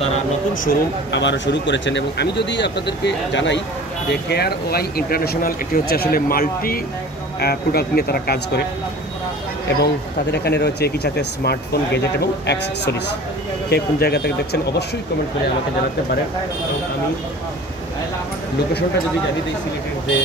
তারা নতুন শোরুম আবার শুরু করেছেন। এবং আমি যদি আপনাদেরকে জানাই যে KRY ইন্টারন্যাশনাল এটি হচ্ছে আসলে মাল্টি প্রোডাক্ট নিয়ে তারা কাজ করে, এবং তাদের এখানে রয়েছে একই সাথে স্মার্টফোন, গ্যাজেট এবং অ্যাক্সেসরিজ। কে কোন জায়গা থেকে দেখছেন অবশ্যই কমেন্ট করে আমাকে জানাতে পারেন। এবং আমি লোকেশনটা যদি জানিয়ে দিই, সিলেটের যে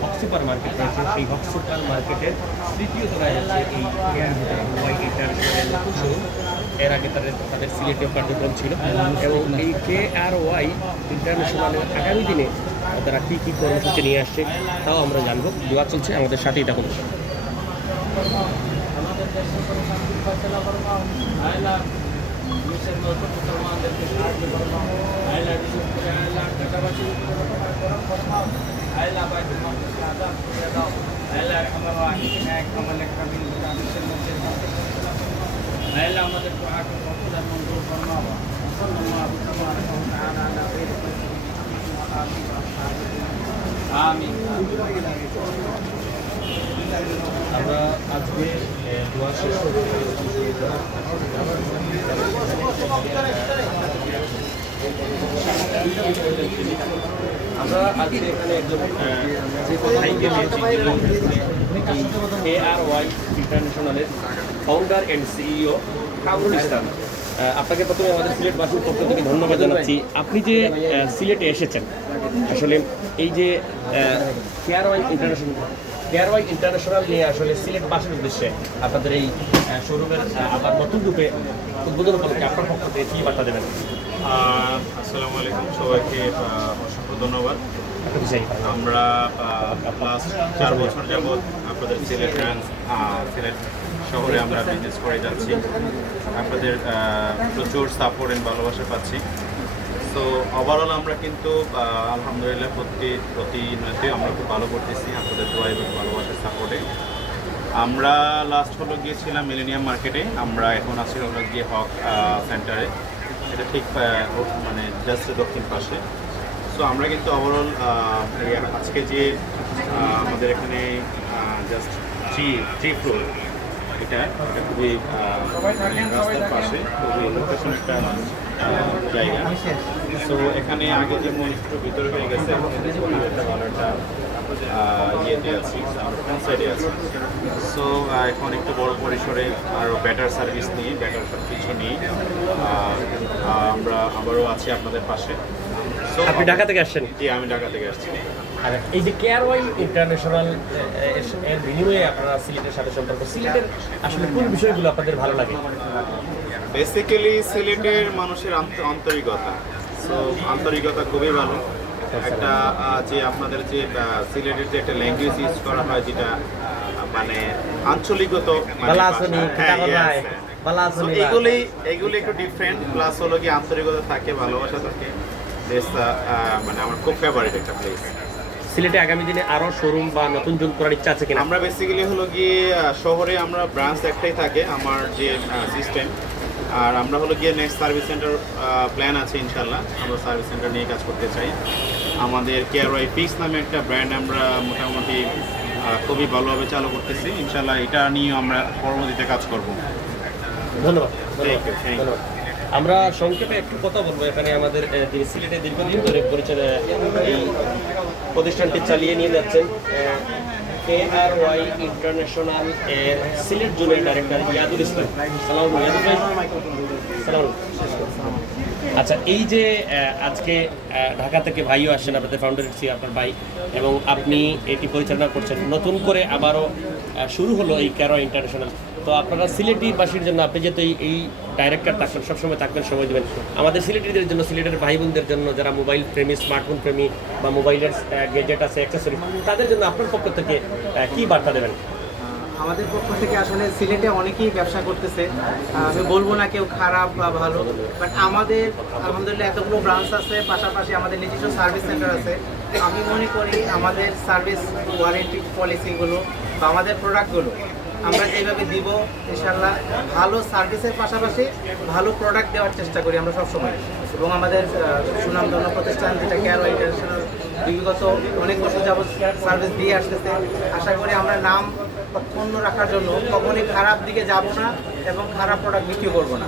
হক সুপার মার্কেট রয়েছে সেই হক সুপার মার্কেটের তৃতীয় তলায় হচ্ছে এই KRY ইন্টারন্যাশনাল নতুন শোরুম। এর আগে তাদের সিলেটেও কার্যক্রম ছিল, এবং এই KRY ইন্টারন্যাশনালের আগামী দিনে তারা কী কী কর্মসূচি নিয়ে আসছে তাও আমরা জানবো। দোয়া চলছে, আমাদের সাথেই থাকুন। আমরা আজকে দোয়া শেষ করবো। আমরা আজকে এখানে একজন KRY ইন্টারন্যাশনালের founder and CEO Kamrul Islam. আপনাকে প্রথমে আমাদের সিলেটবাসীর পক্ষ থেকে ধন্যবাদ জানাচ্ছি। আপনি যে সিলেটে এসেছেন, আসলে এই যে KRY ইন্টারন্যাশনাল নিয়ে আসলে সিলেটবাসীর উদ্দেশ্যে আপনাদের এই শোরুমের আবার নতুন রূপে উদ্বোধন উপলক্ষে আপনার পক্ষ থেকে কী বার্তা দেবেন? আসসালামু আলাইকুম, সবাইকে অসংখ্য ধন্যবাদ। আমরা লাস্ট 4 বছর যাবৎ আপনাদের সিলেট শহরে আমরা বিজনেস করে যাচ্ছি। আপনাদের প্রচুর সাপোর্ট এন্ড ভালোবাসা পাচ্ছি। তো ওভারঅল আমরা কিন্তু আলহামদুলিল্লাহ প্রতিনিয়তই আমরা খুব ভালো করতেছি আপনাদের দোয়া এবং ভালোবাসার সাপোর্টে। আমরা লাস্ট গিয়েছিলাম মিলেনিয়াম মার্কেটে, আমরা এখন আছি গিয়ে হক সেন্টারে, এটা ঠিক মানে জাস্ট দক্ষিণ পাশে। সো আমরা কিন্তু ওভারঅল আজকে যে আমাদের এখানে জাস্ট থ্রি ফ্লোর, এটা খুবই রাস্তার পাশে, খুবই লোকেশন একটা জায়গা। সো এখানে আগে যে একটু ভিতরে হয়ে গেছে, একটা ভালো একটা ইয়েতে আছি, ফ্রন্ট সাইডে আছি। সো এখন একটু বড় পরিসরে আরও বেটার সার্ভিস নিয়ে, বেটার সব কিছু নিয়ে আমরা আবারও আছি আপনাদের পাশে। সো আপনি ঢাকা থেকে আসছেন? জি, আমি ঢাকা থেকে আসছি। আর এই যে KRY ইন্টারন্যাশনাল এর বিনিময়ে আপনারা সিলেটের সাথে সম্পর্ক, সিলেটের আসলে কোন বিষয়গুলো আপনাদের ভালো লাগে? বেসিক্যালি সিলেটের মানুষের আন্তরিকতা, সো আন্তরিকতা খুবই ভালো। একটা যে আপনাদের যে সিলেটের যে একটা ল্যাঙ্গুয়েজ ইউজ করা হয়, যেটা মানে আঞ্চলিকগত, এগুলি একটু ডিফারেন্ট, প্লাস হলো কি আন্তরিকতা থাকে, ভালোবাসা থাকে। মানে আমার খুব ফেভারিট একটা প্লেস। সিলেটে আগামী দিনে আরো শোরুম বা নতুন জোন করার ইচ্ছা আছে কিনা? আমরা বেসিক্যালি হলো গিয়ে শহরে আমরা ব্রাঞ্চ একটাই থাকে আমার যে সিস্টেম, আর আমরা হলো গিয়ে নেক্সট সার্ভিস সেন্টার প্ল্যান আছে ইনশাল্লাহ। আমরা সার্ভিস সেন্টার নিয়ে কাজ করতে চাই। আমাদের KRY পিস নামে একটা ব্র্যান্ড আমরা মোটামুটি খুবই ভালোভাবে চালু করতেছি ইনশাল্লাহ। এটা নিয়ে আমরা পরবর্তীতে কাজ করব। ধন্যবাদ। আমরা সংক্ষেপে একটু কথা বলবো। এখানে আমাদের যিনি সিলেটে দীর্ঘদিন ধরে পরিচয় এই প্রতিষ্ঠানটি চালিয়ে নিয়ে যাচ্ছেন, KRY ইন্টারন্যাশনাল এর সিলেট জোনের ডাইরেক্টর ইয়াদুল ইসলাম। সালাম ইয়াদুল ভাই। সালাম। আচ্ছা, এই যে আজকে ঢাকা থেকে ভাইও আসছেন, আপনাদের ফাউন্ডার আপনার ভাই, এবং আপনি এটি পরিচালনা করছেন, নতুন করে আবারও শুরু হলো এই KRY ইন্টারন্যাশনাল। তো আপনারা সিলেটিবাসীর জন্য, আপনি যেহেতু এই ডাইরেক্টর থাকবেন, সবসময় থাকবেন, সময় দেবেন, আমাদের সিলেটিদের জন্য, সিলেটের ভাই বোনদের জন্য যারা মোবাইল প্রেমী, স্মার্টফোন প্রেমী বা মোবাইলের গ্যাজেট আছে, অ্যাক্সেসরি, তাদের জন্য আপনার পক্ষ থেকে কী বার্তা দেবেন? আমাদের পক্ষ থেকে আসলে সিলেটে অনেকেই ব্যবসা করতেছে, আমি বলবো না কেউ খারাপ বা ভালো, বাট আমাদের আলহামদুলিল্লাহ এতগুলো ব্রাঞ্চ আছে, পাশাপাশি আমাদের নিজস্ব সার্ভিস সেন্টার আছে। আমি মনে করি আমাদের সার্ভিস ওয়ারেন্টি পলিসিগুলো বা আমাদের প্রোডাক্টগুলো আমরা যেভাবে দিব, ইনশাল্লাহ ভালো সার্ভিসের পাশাপাশি ভালো প্রোডাক্ট দেওয়ার চেষ্টা করি আমরা সবসময়। এবং আমাদের সুনামধন্য প্রতিষ্ঠান যেটা KRY ইন্টারন্যাশনাল বিগত অনেক বছর যাবৎ সার্ভিস দিয়ে আসতেছে। আশা করি আমরা নাম অক্ষুণ্ণ রাখার জন্য কখনই খারাপ দিকে যাব না এবং খারাপ প্রোডাক্ট বিক্রি করবো না।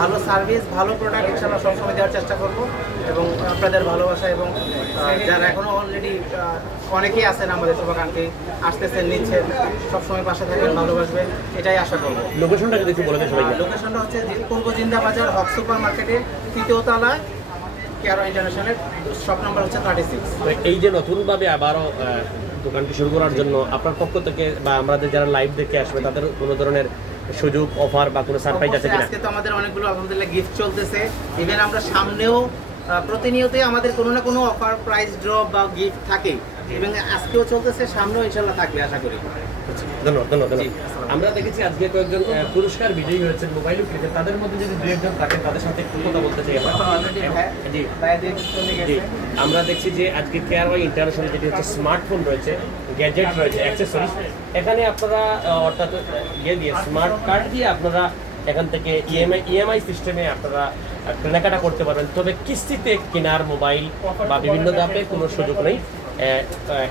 ভালো সার্ভিস, ভালো প্রোডাক্ট ইনশাআল্লাহ সবসময় দেওয়ার চেষ্টা করব এবং আপনাদের ভালোবাসা এবং যারা এখনও অলরেডি অনেকেই আছেন আমাদের শুভাকাঙ্ক্ষী, আসতেছেন, নিচ্ছেন, সবসময় পাশে থাকবেন, ভালোবাসবেন, এটাই আশা করব। লোকেশনটা যদি একটু বলে দেন সবাইকে। লোকেশনটা হচ্ছে পূর্ব জিন্দা বাজার হক সুপার মার্কেটের 3য় তলায়, কেয়ারো ইন্টারন্যাশনালের শপ নাম্বার হচ্ছে 36। এই যে নতুনভাবে আবারও দোকানটি শুরু করার জন্য আপনার পক্ষ থেকে বা আমাদের যারা লাইভ দেখে আসবে তাদের কোনো ধরনের সুযোগ, অফার বা কোনো সারপ্রাইজ আছে কিনা? আজকে তো আমাদের অনেকগুলো আলহামদুলিল্লাহ গিফট চলতেছে, ইভেন আমরা সামনেও প্রতিনিয়তই আমাদের কোনো না কোনো অফার, প্রাইস ড্রপ বা গিফট থাকে, এবং আজকেও চলতেছে, সামনেও ইনশাল্লাহ থাকবে আশা করি। ধন্যবাদ ধন্যবাদ। আমরা দেখেছি আজকে কয়েকজন পুরস্কার বিজয়ী হয়েছেন মোবাইল কিনেছে, তাদের মধ্যে যদি দু একজন থাকেন তাদের সাথে একটু কথা বলতে চাই আমরা। জি জি, আমরা দেখছি যে আজকে কেয়ারওয়াই ইন্টারন্যাশনাল যেটি হচ্ছে স্মার্টফোন রয়েছে, গ্যাজেট রয়েছে, অ্যাক্সেসরিজ, এখানে আপনারা অর্থাৎ ইয়ে দিয়ে স্মার্ট কার্ড দিয়ে আপনারা এখান থেকে ইএমআই সিস্টেমে আপনারা কেনাকাটা করতে পারবেন, তবে কিস্তিতে কেনার মোবাইল বা বিভিন্ন দামে কোনো সুযোগ নেই,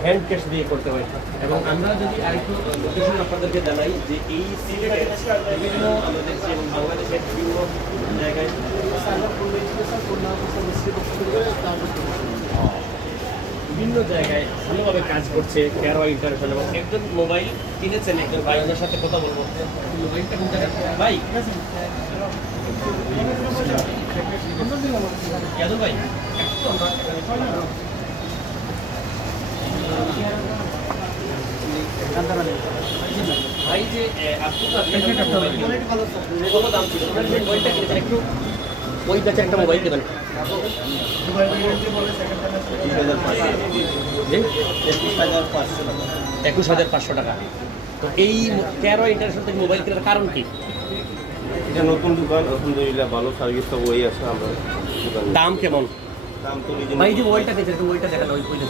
হ্যান্ড ক্যাশ দিয়ে করতে হয়। এবং আমরা যদি আরেকটু লোকেশন আপনাদেরকে জানাই যে এই সিলেটের বিভিন্ন আমাদের যে বাংলাদেশের বিভিন্ন জায়গায় বিভিন্ন জায়গায় ভালোভাবে কাজ করছে কেয়ারওয়াই ইন্টারন্যাশনাল। এবং একজন মোবাইল কিনেছেন, একজন ভাই, ওনার সাথে কথা বলবো। মোবাইলটা কোন জায়গায় ভাই? ইয়াদুল ভাই, একটু আমরা ভাই যে কত দাম ছিল মোবাইলটা কিনেছেন, একটু ওই কাছে একটা মোবাইল দেবেন। 21,500 টাকা। তো এই কেয়ারওয়াই ইন্টারন্যাশনাল থেকে মোবাইল কেনার কারণ কি? এটা নতুন দোকান, আলহামদুলিল্লাহ ভালো সার্ভিস তো ওই আছে। আমরা দাম কেমন? দাম তো ভাই যে মোবাইলটা দিয়েছেন, একটু মোবাইলটা দেখান, ওই পয়সা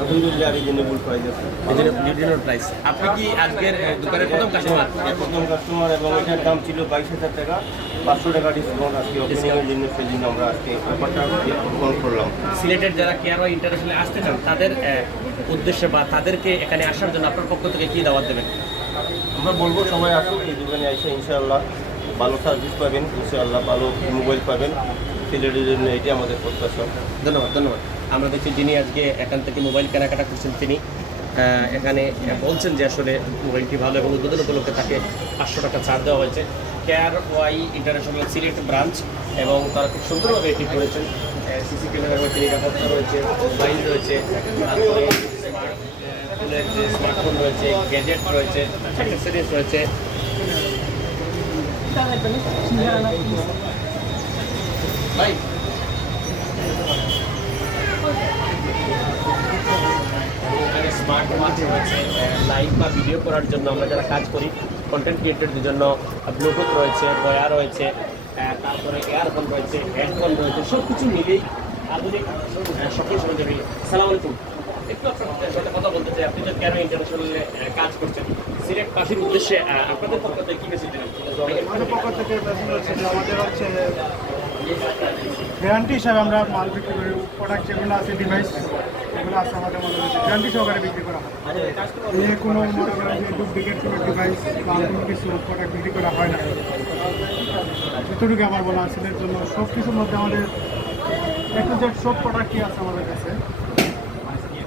আলহামদুলিল্লাহ রিজনেবল প্রাইস আছে। Reasonable price. আপনি কি আজকের দোকানের প্রথম কাস্টমার? প্রথম কাস্টমার, এবং এটার দাম ছিল 22,000 টাকা, 500 টাকা ডিসকাউন্ট আজকে ওপেনিংয়ের জন্য, সেই জন্য আমরা আজকে ব্যাপারটা ডিসকাউন্ট করলাম। সিলেটের যারা কেয়ারওয়াই ইন্টারন্যাশনালে আসতে চান তাদের উদ্দেশ্যে বা তাদেরকে এখানে আসার জন্য আপনার পক্ষ থেকে কী দাওয়াত দেবেন? আমরা বলবো সবাই আসুন এই দোকানে এসে, ইনশাআল্লাহ ভালো সার্ভিস পাবেন, ইনশাআল্লাহ ভালো মোবাইল পাবেন। সিলেটের জন্য এটি আমাদের প্রত্যাশা। ধন্যবাদ ধন্যবাদ। আমরা দেখছি যিনি আজকে এখান থেকে মোবাইল কেনাকাটা করছেন তিনি এখানে বলছেন যে আসলে মোবাইলটি ভালো এবং উদ্বোধন উপলক্ষে তাকে 500 টাকা ছাড় দেওয়া হয়েছে। কেয়ারওয়াই ইন্টারন্যাশনাল সিলেট ব্রাঞ্চ, এবং তারা খুব সুন্দরভাবে এটি করেছেন। সিসি ক্যামেরা রয়েছে, নিরাপত্তা রয়েছে, মোবাইল রয়েছে, তারপরে স্মার্টফোন রয়েছে, গ্যাজেট রয়েছে, অ্যাক্সেসরিজ রয়েছে। ভাই স্মার্ট ওয়াচ রয়েছে, লাইভ বা ভিডিও করার জন্য আমরা যারা কাজ করি, কন্টেন্ট ক্রিয়েটরদের জন্য ব্লুটুথ রয়েছে, বয়া রয়েছে, তারপরে এয়ারফোন রয়েছে, হেডফোন রয়েছে, সব কিছু মিলেই আধুনিক সকল সরঞ্জাম। সালাম আলাইকুম, একটু আপনার সাথে কথা বলতে চাই। আপনি তো কেয়ারওয়াই ইন্টারন্যাশনালে কাজ করছেন, সিলেটবাসীর উদ্দেশ্যে আপনাদের পক্ষ থেকে কী মেসেজ দেবেন? আমাদের পক্ষ থেকে মেসেজ হচ্ছে যে আমাদের হচ্ছে গ্যারান্টি হিসাবে আমরা মাল বিক্রি করি। প্রোডাক্ট যেগুলো আছে, ডিভাইস যেগুলো আছে আমাদের মধ্যে গ্যারান্টি সহকারে বিক্রি করা হয়। কোনো মনে করেন যে ডুপ্লিকেট কোনো ডিভাইস বা কোনো কিছু প্রোডাক্ট বিক্রি করা হয় না। যতটুকু আমার বলা আছে এর জন্য সব কিছুর মধ্যে আমাদের একটু যে সব প্রোডাক্টই আছে আমাদের কাছে।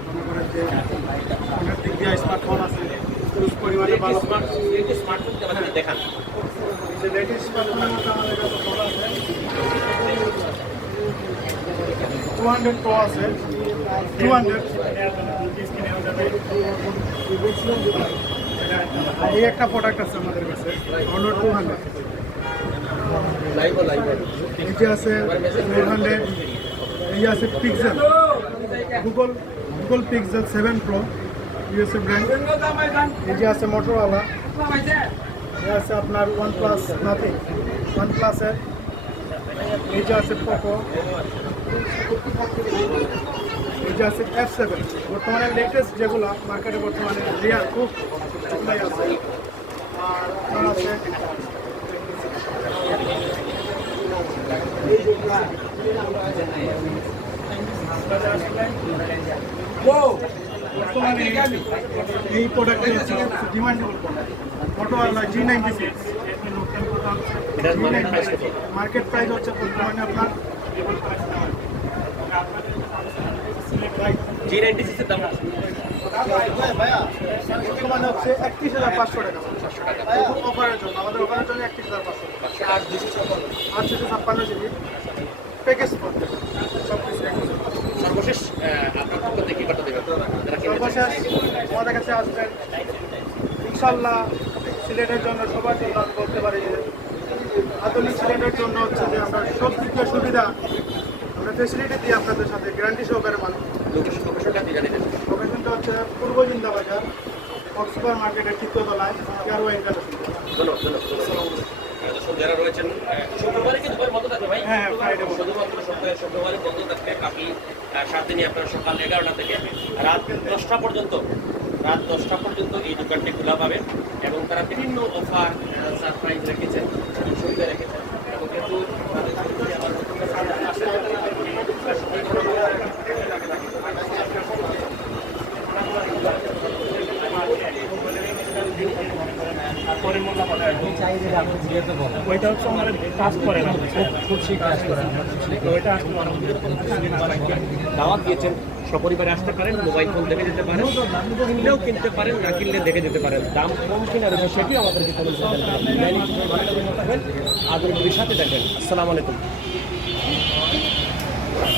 মনে করেন যে অনেক দিক দিয়ে স্মার্টফোন আছে, হিউজ পরিমাণে ভালো স্মার্টফোন আমাদের দেখান। লেটেস্ট স্মার্টফোনের মধ্যে আমাদের কাছে ভালো আছে 200 Pro আছে, 200 এই একটা প্রোডাক্ট আছে আমাদের কাছে Honor 200, এই যে আছে 400, এই যে আছে pixel, Google pixel 7 Pro USA brand, এই যে আছে মোটরোলা, এই আছে আপনার OnePlus নাথিং, OnePlus-এর, এই যে আছে পোকো, এই যে আছে F7। বর্তমানে লেটেস্ট যেগুলো মার্কেটে বর্তমানে রিয়ার খুব এগুলাই আছে। আর আপনার আছে বর্তমানে এই প্রোডাক্টটি হচ্ছে ডিমান্ডেবল প্রোডাক্ট, মোটরোলা G96। দামটা হচ্ছে এটার market price কত? মার্কেট প্রাইস হচ্ছে বর্তমানে আপনার G96 এর দাম বর্তমানে হচ্ছে 31,500 টাকা অফারের জন্য, আমাদের অফারের জন্য 31,500 টাকা। 856 জিবি প্যাকেজ করতে সব কিছু সর্বশেষ আপনার পক্ষ থেকে কি বার্তা দেবেন যারা কিনতে চায়? সর্বশেষ আমাদের কাছে আসবেন ইনশাল্লাহ। সিলেটের জন্য সবার জন্য আমি বলতে পারি যে আধুনিক সিলেটের জন্য হচ্ছে যে আমরা সব দিক দিয়ে সুবিধা আমরা ফেসিলিটি দিয়ে আপনাদের সাথে গ্যারান্টি সহকারে মানি। লোকেশনটা দিয়ে জানিয়ে দেন। লোকেশনটা হচ্ছে পূর্ব জিন্দা বাজার সুপার মার্কেটের তৃতীয়তলায় কেয়ারওয়া ইন্টারন্যাশনাল। ধন্যবাদ, দর্শক যারা রয়েছেন শুক্রবারে কি দোকান বন্ধ থাকবে ভাই? হ্যাঁ, Friday বন্ধ। শুধুমাত্র শুক্রবারে বন্ধ থাকবে। বাকি 7 দিনই আপনারা সকাল 11টা থেকে রাত 10টা পর্যন্ত এই দোকানটি খোলা পাবেন এবং তারা বিভিন্ন অফার সারপ্রাইজ রেখেছেন, সুযোগ সুবিধা রেখেছেন এবং কিন্তু ওইটা হচ্ছে আমাদের কাজ করে না, খুব শীঘ্র কাজ করে। ওইটা দাওয়াত দিয়েছেন, সপরিবারে আসতে পারেন, মোবাইল ফোন দেখে যেতে পারেন, কিনলেও কিনতে পারেন, না কিনলে দেখে যেতে পারেন। দাম কম কিনা রয়েছে সেটিও আমাদেরকে কমেন্ট করবেন। আগ্রহের সাথে দেখেন। আসসালামু আলাইকুম।